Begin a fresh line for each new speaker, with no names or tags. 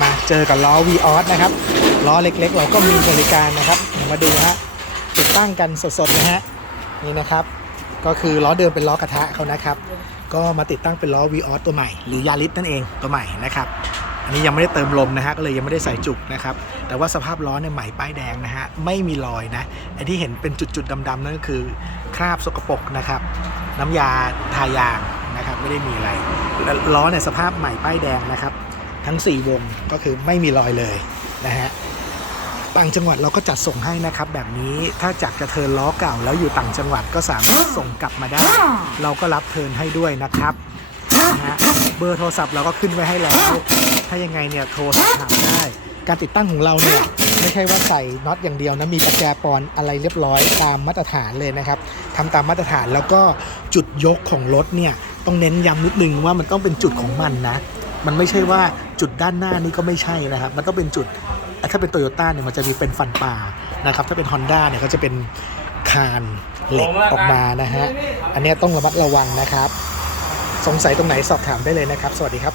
มาเจอกับล้อ v ีออสนะครับล้อเล็กๆ เราก็มีบริการนะครับมาดูฮะติดตั้งกันสดๆนะฮะนี่นะครับ ก็คือล้อเดิมเป็นล้อกระทะเขานะครับ ก็มาติดตั้งเป็นล้อ v ีออสตัวใหม่หรือยาริสนั่นเองตัวใหม่นะครับอันนี้ยังไม่ได้เติมลมนะฮะก็เลยยังไม่ได้ใส่จุกนะครับแต่ว่าสภาพล้อเนี่ยใหม่ป้ายแดงนะฮะไม่มีรอยนะไอ้ที่เห็นเป็นจุดๆดำๆนั่นก็คือคราบสกปรกนะครับน้ำยาทายางนะครับไม่ได้มีอะไรล้อเนี่ยสภาพใหม่ป้ายแดงนะครับ ทั้ง 4 วงก็คือไม่มีรอยเลยนะฮะต่างจังหวัดเราก็จัดส่งให้นะครับ แบบนี้ถ้าจากกระเทินล้อเก่าแล้วอยู่ต่างจังหวัดก็สามารถส่งกลับมาได้ เราก็รับเทิร์นให้ด้วยนะครับนะฮะเบอร์โทรศัพท์เราก็ขึ้นไว้ให้แล้ว ถ้ายังไงเนี่ยโทรสอบถามได้ การติดตั้งของเราเนี่ยไม่ใช่ว่าใส่น็อตอย่างเดียวนะมีประแจปอนอะไรเรียบร้อยตามมาตรฐานเลยนะครับทำตามมาตรฐานแล้วก็จุดยกของรถเนี่ยต้องเน้นย้ำนิดนึงว่ามันต้องเป็นจุดของมันนะ มันไม่ใช่ว่า จุดด้านหน้านี่ก็ไม่ใช่นะครับ มันต้องเป็นจุด ถ้าเป็นโตโยต้าเนี่ยมันจะมีเป็นฟันปลานะครับ ถ้าเป็น Honda เนี่ยก็จะเป็นคานเหล็กออกมานะฮะ อันเนี้ยต้องระมัดระวังนะครับ สงสัยตรงไหนสอบถามได้เลยนะครับ สวัสดีครับ